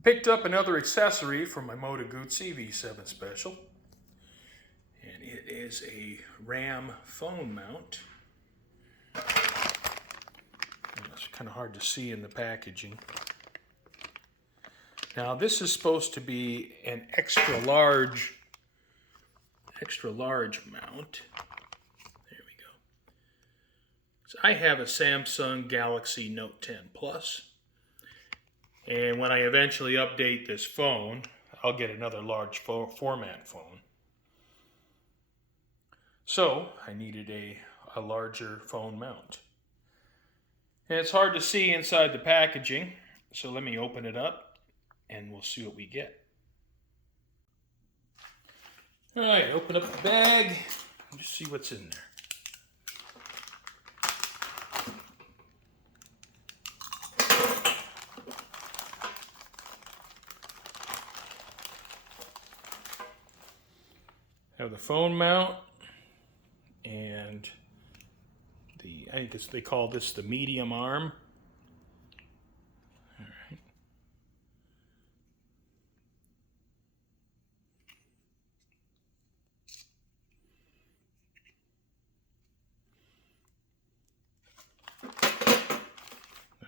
I picked up another accessory for my Moto Guzzi V7 Special, and it is a RAM phone mount. It's kind of hard to see in the packaging. Now this is supposed to be an extra large mount. There we go. So I have a Samsung Galaxy Note 10 Plus. And when I eventually update this phone, I'll get another large format phone. So I needed a larger phone mount. And it's hard to see inside the packaging, so let me open it up and we'll see what we get. All right, open up the bag and just see what's in there. Have the phone mount and I guess they call this the medium arm. All right.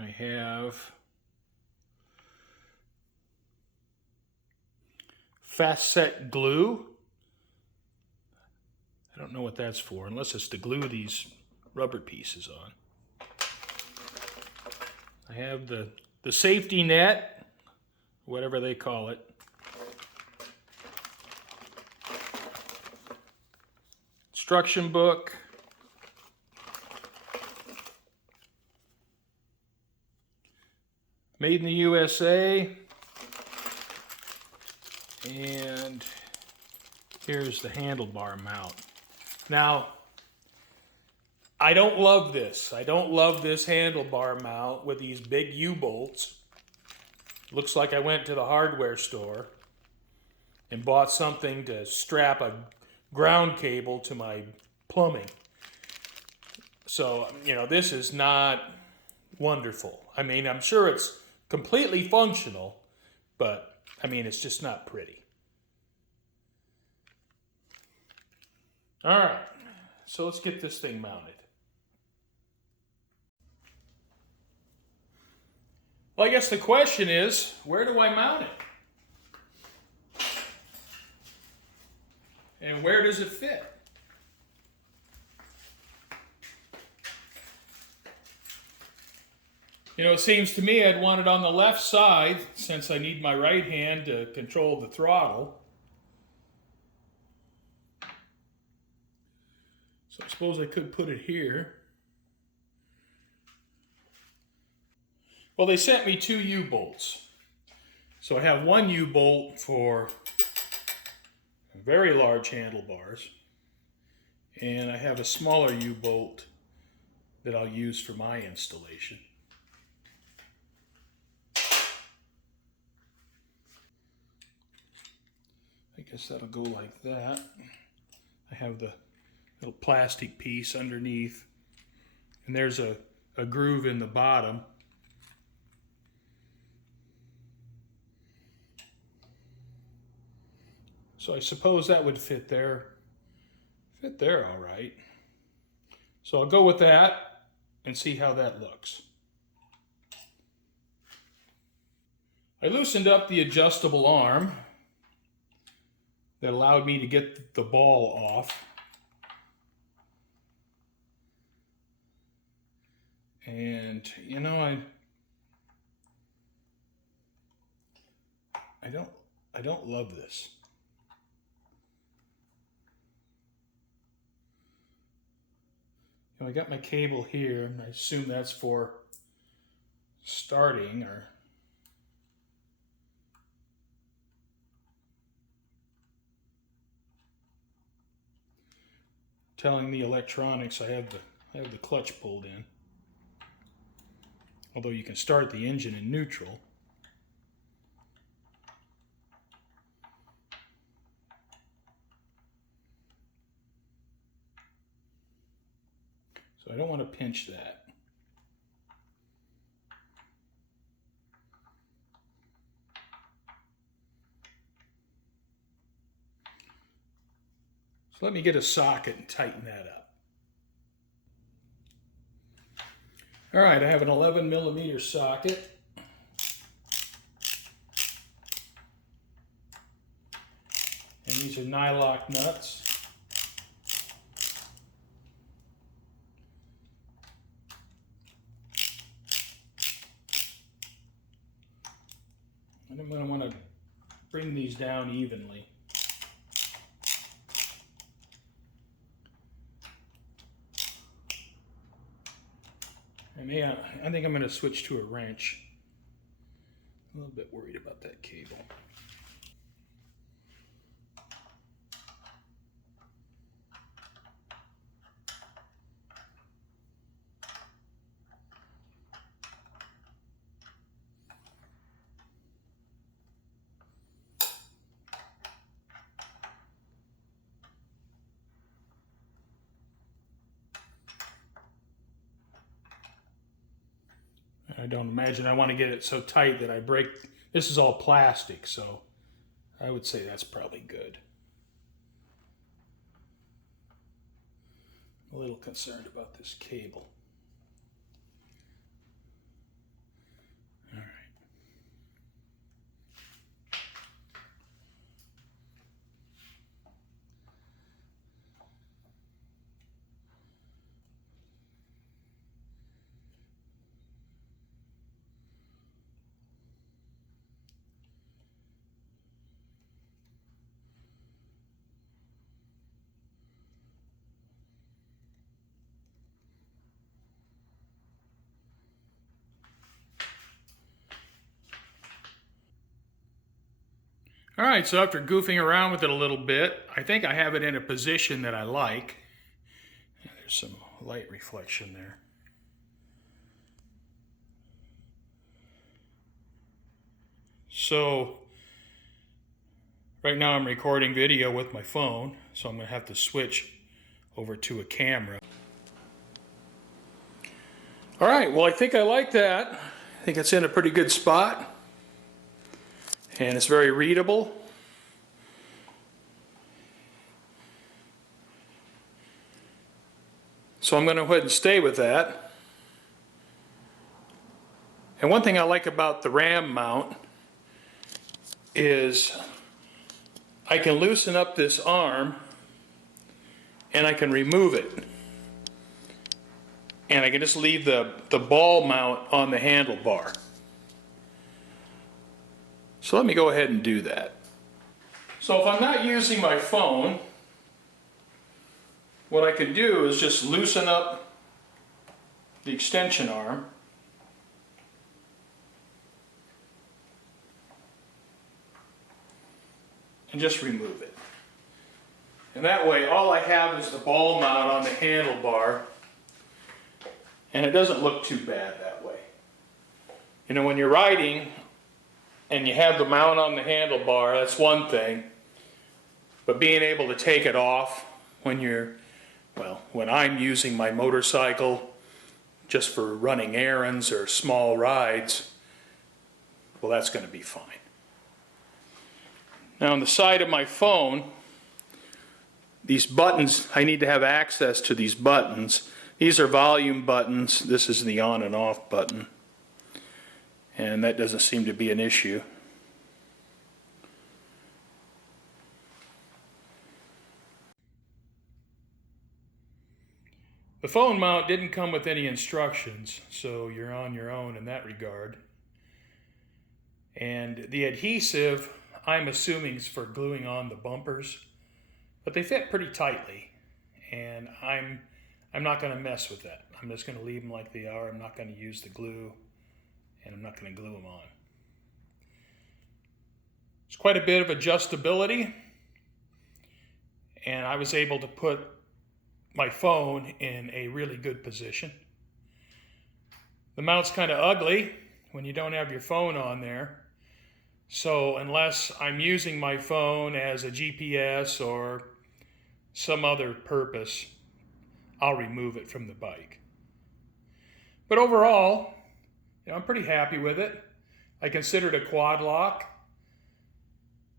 I have fast set glue. I don't know what that's for, unless it's to glue these rubber pieces on. I have the safety net, whatever they call it. Instruction book. Made in the USA. And here's the handlebar mount. Now, I don't love this. I don't love this handlebar mount with these big U-bolts. Looks like I went to the hardware store and bought something to strap a ground cable to my plumbing. So, this is not wonderful. I mean, I'm sure it's completely functional, but, it's just not pretty. All right, so let's get this thing mounted. Well, I guess the question is, where do I mount it? And where does it fit? It seems to me I'd want it on the left side, since I need my right hand to control the throttle. So I suppose I could put it here. Well, they sent me 2 U-bolts. So I have one U-bolt for very large handlebars, and I have a smaller U-bolt that I'll use for my installation. I guess that'll go like that. I have the little plastic piece underneath, and there's a groove in the bottom. So I suppose that would fit there all right. So I'll go with that and see how that looks. I loosened up the adjustable arm that allowed me to get the ball off. And I don't love this. I got my cable here, and I assume that's for starting or telling the electronics I have the clutch pulled in. Although you can start the engine in neutral. So I don't want to pinch that. So let me get a socket and tighten that up. All right, I have an 11mm socket. And these are nylock nuts. And I'm going to want to bring these down evenly. I think I'm going to switch to a wrench. A little bit worried about that cable. I don't imagine I want to get it so tight that I break. This is all plastic, so I would say that's probably good. I'm a little concerned about this cable. All right. All right, so after goofing around with it a little bit, I think I have it in a position that I like. There's some light reflection there. So right now I'm recording video with my phone, so I'm going to have to switch over to a camera. All right, well, I think I like that. I think it's in a pretty good spot. And it's very readable. So I'm going to go ahead and stay with that. And one thing I like about the RAM mount is I can loosen up this arm and I can remove it. And I can just leave the ball mount on the handlebar. So let me go ahead and do that. So if I'm not using my phone, what I can do is just loosen up the extension arm. And just remove it. And that way all I have is the ball mount on the handlebar, and it doesn't look too bad that way. You know, when you're riding and you have the mount on the handlebar, that's one thing. But being able to take it off when you're, well, when I'm using my motorcycle just for running errands or small rides, well, that's going to be fine. Now on the side of my phone, these buttons, I need to have access to these buttons. These are volume buttons. This is the on and off button. And that doesn't seem to be an issue. The phone mount didn't come with any instructions, so you're on your own in that regard. And the adhesive, I'm assuming, is for gluing on the bumpers, but they fit pretty tightly, and I'm not going to mess with that. I'm just going to leave them like they are. I'm not going to use the glue, and I'm not going to glue them on. There's quite a bit of adjustability, and I was able to put my phone in a really good position. The mount's kind of ugly when you don't have your phone on there. So unless I'm using my phone as a GPS or some other purpose, I'll remove it from the bike. But overall, I'm pretty happy with it. I consider it a quad lock.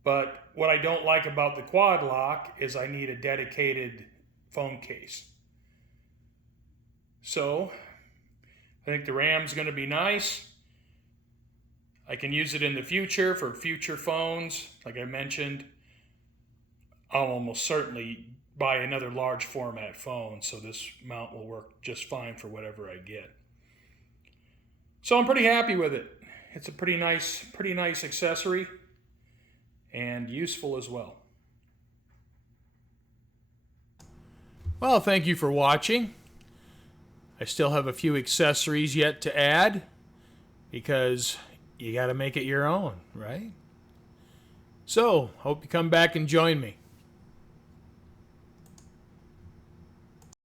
But what I don't like about the quad lock is I need a dedicated phone case. So I think the RAM's going to be nice. I can use it in the future for future phones. Like I mentioned, I'll almost certainly buy another large format phone, so this mount will work just fine for whatever I get. So I'm pretty happy with it. It's a pretty nice accessory and useful as well. Well, thank you for watching. I still have a few accessories yet to add because you got to make it your own, right? So, hope you come back and join me.